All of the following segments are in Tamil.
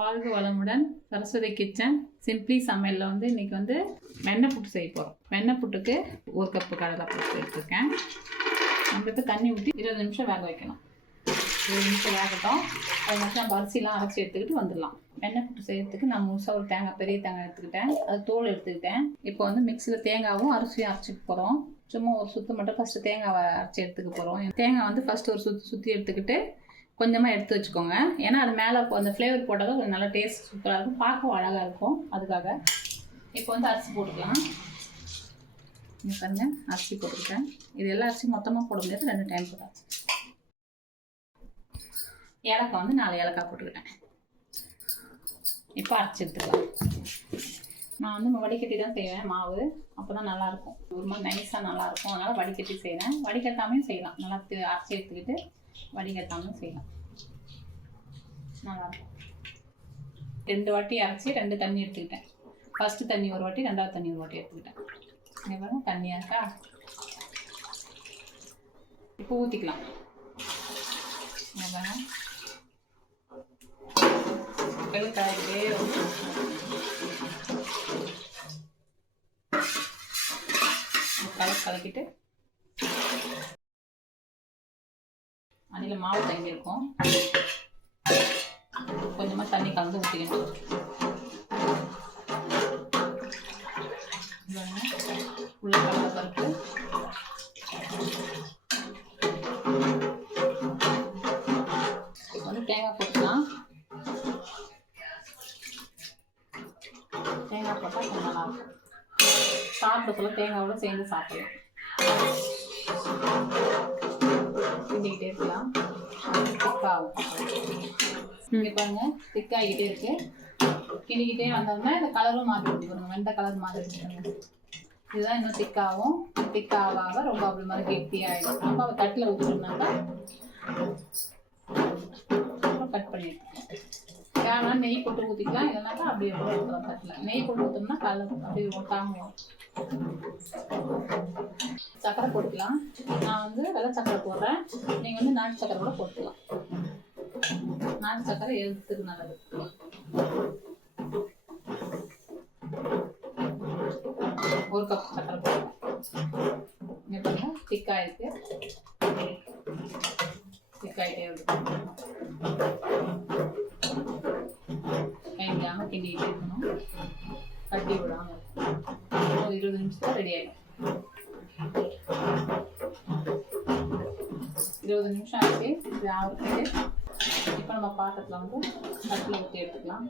வாழ்க வளமுடன். சரஸ்வதி கிச்சன் சிம்பிளி சமையலில் வந்து இன்றைக்கி வந்து வெண்ணெய் புட்டு செய்ய போகிறோம் வெண்ணெய் புட்டுக்கு ஒரு கப்பு கடலை புட்டு எடுத்துருக்கேன். நம்மளுக்கு தண்ணி ஊற்றி இருபது நிமிஷம் வேக வைக்கணும். இருபது நிமிஷம் வேகட்டும். அது மட்டும் நம்ம அரிசிலாம் அரைச்சி எடுத்துக்கிட்டு வந்துடலாம். வெண்ணெய் புட்டு செய்யறதுக்கு நான் முழுசாக ஒரு தேங்காய் பெரிய தேங்காய் எடுத்துக்கிட்டேன். அது தோல் எடுத்துக்கிட்டேன். இப்போ வந்து மிக்சியில் தேங்காவும் அரிசியும் அரைச்சிட்டு போகிறோம் சும்மா ஒரு சுத்து மட்டும் ஃபஸ்ட்டு தேங்காவை அரைச்சி எடுத்துக்க போகிறோம் தேங்காய் வந்து ஃபஸ்ட்டு ஒரு சுற்றி சுற்றி எடுத்துக்கிட்டு கொஞ்சமாக எடுத்து வச்சுக்கோங்க. ஏன்னா அது மேலே அந்த ஃப்ளேவர் போட்டால் கொஞ்சம் நல்லா டேஸ்ட் சூப்பராக இருக்கும். பார்க்கவும் அழகாக இருக்கும் அதுக்காக. இப்போ வந்து அரிசி போட்டுக்கலாம். இங்கே பாருங்க அரிசி போட்டுக்கிட்டேன் இது எல்லா அரிசியும் மொத்தமாக போட முடியாது ரெண்டு டைம் போட்டாச்சு. ஏலக்காய் வந்து நாலு ஏலக்காய் போட்டுக்கிட்டேன் இப்போ அரைச்சி எடுத்துக்கலாம். நான் வந்து வடிகட்டி தான் செய்வேன் மாவு. அப்போ தான் நல்லாயிருக்கும். ஒரு மாதிரி நைஸாக நல்லாயிருக்கும். அதனால் வடிகட்டி செய்கிறேன் வடிகட்டாமையும் செய்யலாம். நல்லா அரைச்சி எடுத்துக்கிட்டு வடிகட்டாமல் செய்யலாம். நல்லாயிருக்கும் ரெண்டு வாட்டி அரைச்சி ரெண்டு தண்ணி எடுத்துக்கிட்டேன். ஃபஸ்ட்டு தண்ணி ஒரு வாட்டி ரெண்டாவது தண்ணி ஒரு வாட்டி எடுத்துக்கிட்டேன். இங்கே பாருங்க தண்ணியாக இருக்கா? இப்போ ஊற்றிக்கலாம் பாருங்க. வெள்ளக்காயிலே கலர் கலக்கிட்டு அடியில் மாவு தங்கியிருக்கும். கொஞ்சமாக தண்ணி கலந்து ஊற்றிக்கணும் உள்ள கடலை வந்து தேங்காய் போட்டுக்கலாம். தேங்காய் போட்டால் கொஞ்சம் நல்லாயிருக்கும் சாப்பிடக்குள்ள தேங்காயோட சேர்ந்து சாப்பிடலாம். கிண்டிக்கிட்டே இருக்கலாம். திக்காகும் இங்கே பாருங்க திக்காகிட்டே இருக்கு. கிண்டிக்கிட்டே வந்தோம்னா இந்த கலரும் மாறி பாருங்க வெந்த கலர் மாறி இருக்கு இதுதான் இன்னும் திக்காகும் திக்காக ரொம்ப அப்படி மாதிரி கெட்டியாகிடும் நம்ம அதை தட்டில் ஊற்றிட்டோம்னாக்கா கட் பண்ணிடலாம். வேணா நெய் போட்டு ஊற்றிக்கலாம் இல்லைனாக்கா அப்படியே கூட ஊற்றலாம் தட்டில் நெய் போட்டு ஊற்றோம்னா கலர் அப்படியே ஒட்டாம சக்கரை போட்டுக்கலாம். நான் வந்து வெள்ளை சக்கரை போடுறேன். நீங்கள் வந்து நாட்டு சக்கரை கூட போட்டுக்கலாம். நாட்டு சக்கரை எழுத்துக்கு நல்லது. ஒரு கப் சக்கரை போடுறேன் இங்கே பாருங்கள் திக்காக இருக்கு திக்காயிட்டே இருக்கு கட்டி விடாம ஒரு இருபது நிமிஷத்துல ரெடி ஆயிடும். இருபது நிமிஷம் ஆச்சு. இது ஆகிறதுக்கு இப்போ நம்ம பாத்திரத்தில் வந்து தட்டில் ஊற்றி எடுத்துக்கலாம்.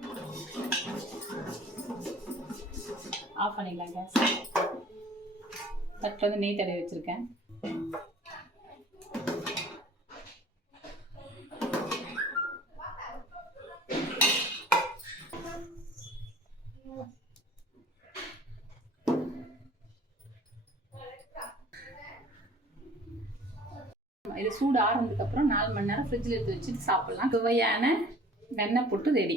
ஆஃப் பண்ணிக்கலாம் கேஸ் தட்டில் வந்து நெய் தடவி வச்சுருக்கேன். இது சூடு ஆறுனதுக்கப்புறம் நாலு மணி நேரம் ஃப்ரிட்ஜில் எடுத்து வச்சுட்டு சாப்பிட்லாம். சுவையான வெண்ணெய் போட்டு ரெடி